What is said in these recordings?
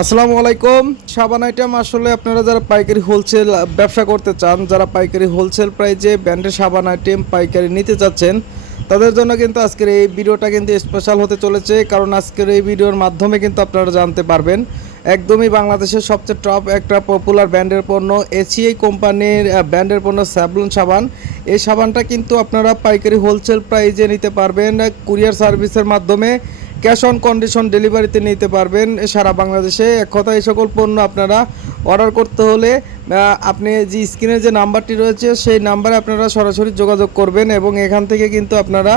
আসসালামু আলাইকুম। সাবান আইটেম আসলে আপনারা যারা পাইকারি হোলসেল ব্যবসা করতে চান, যারা পাইকারি হোলসেল প্রাইজে ব্র্যান্ডের সাবান আইটেম পাইকারি নিতে চাচ্ছেন, তাদের জন্য কিন্তু আজকের এই ভিডিওটা কিন্তু স্পেশাল হতে চলেছে। কারণ আজকের এই ভিডিওর মাধ্যমে কিন্তু আপনারা জানতে পারবেন একদমই বাংলাদেশের সবচেয়ে টপ একটা পপুলার ব্র্যান্ডের পণ্য, এসিআই কোম্পানির ব্র্যান্ডের পণ্য স্যাভলন সাবান। এই সাবানটা কিন্তু আপনারা পাইকারি হোলসেল প্রাইজে নিতে পারবেন, কুরিয়ার সার্ভিসের মাধ্যমে ক্যাশ অন কন্ডিশন ডেলিভারিতে নিতে পারবেন সারা বাংলাদেশে। এক কথা এই সকল পণ্য আপনারা অর্ডার করতে হলে আপনি যে স্ক্রিনে যে নাম্বারটি রয়েছে সেই নাম্বারে আপনারা সরাসরি যোগাযোগ করবেন এবং এখান থেকে কিন্তু আপনারা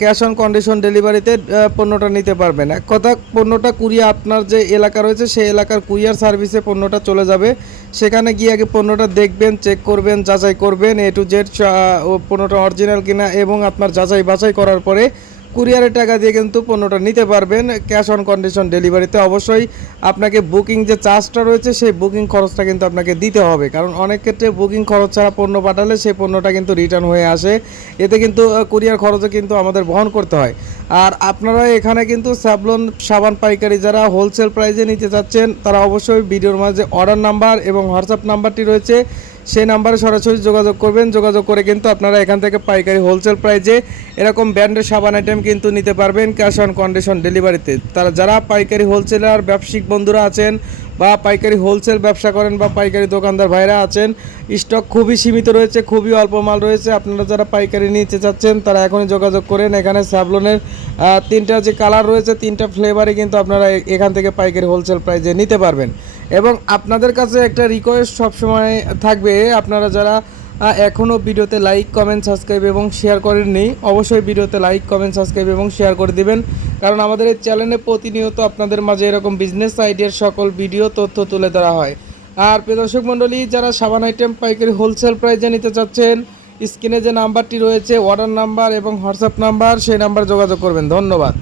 ক্যাশ অন কন্ডিশন ডেলিভারিতে পণ্যটা নিতে পারবেন। এক কথা পণ্যটা কুরিয়ার আপনার যে এলাকা রয়েছে সেই এলাকার কুরিয়ার সার্ভিসে পণ্যটা চলে যাবে। সেখানে গিয়ে আগে পণ্যটা দেখবেন, চেক করবেন, যাচাই করবেন এ টু জেড পণ্যটা অরিজিনাল কিনা, এবং আপনার যাচাই বাছাই করার পরে কুরিয়ারের টাকা দিয়ে কিন্তু পণ্যটা নিতে পারবেন ক্যাশ অন কন্ডিশন ডেলিভারিতে। অবশ্যই আপনাকে বুকিং যে চার্জটা রয়েছে সেই বুকিং খরচটা কিন্তু আপনাকে দিতে হবে, কারণ অনেক ক্ষেত্রে বুকিং খরচ ছাড়া পণ্য পাঠালে সেই পণ্যটা কিন্তু রিটার্ন হয়ে আসে, এতে কিন্তু কুরিয়ার খরচও কিন্তু আমাদের বহন করতে হয়। আর আপনারা এখানে কিন্তু স্যাভলন সাবান পাইকারি যারা হোলসেল প্রাইজে নিতে চাচ্ছেন তারা অবশ্যই ভিডিওর মাঝে অর্ডার নাম্বার এবং হোয়াটসঅ্যাপ নাম্বারটি রয়েছে, সেই নাম্বারে সরাসরি যোগাযোগ করবেন। যোগাযোগ করে কিন্তু আপনারা এখান থেকে পাইকারি হোলসেল প্রাইজে এরকম ব্র্যান্ডের সাবান আইটেম কিন্তু নিতে পারবেন ক্যাশ অন কন্ডিশন ডেলিভারিতে। তারা যারা পাইকারি হোলসেলার ব্যবসায়িক বন্ধুরা আছেন বা পাইকারি হোলসেল ব্যবসা করেন বা পাইকারি দোকানদার ভাইরা আছেন, স্টক খুবই সীমিত রয়েছে, খুবই অল্প মাল রয়েছে। আপনারা যারা পাইকারি নিতে চাচ্ছেন তারা এখনই যোগাযোগ করেন। এখানে স্যাভলনের তিনটা যে কালার রয়েছে, তিনটা ফ্লেভারে কিন্তু আপনারা এখান থেকে পাইকারি হোলসেল প্রাইজে নিতে পারবেন। এবং আপনাদের কাছে একটা রিকোয়েস্ট সবসময় থাকবে, আপনারা যারা এখনও ভিডিওতে লাইক, কমেন্ট, সাবস্ক্রাইব এবং শেয়ার করেননি, অবশ্যই ভিডিওতে লাইক, কমেন্ট, সাবস্ক্রাইব এবং শেয়ার করে দিবেন। কারণ আমাদের এই চ্যানেলে প্রতিনিয়ত আপনাদের মাঝে এরকম বিজনেস আইডিয়ার সকল ভিডিও তথ্য তুলে ধরা হয়। আর প্রিয় দর্শক মণ্ডলী, যারা সাবান আইটেম পাইকারি হোলসেল প্রাইজে নিতে চাচ্ছেন, স্ক্রিনে যে নাম্বারটি রয়েছে অর্ডার নাম্বার এবং হোয়াটসঅ্যাপ নাম্বার, সেই নাম্বার যোগাযোগ করবেন। ধন্যবাদ।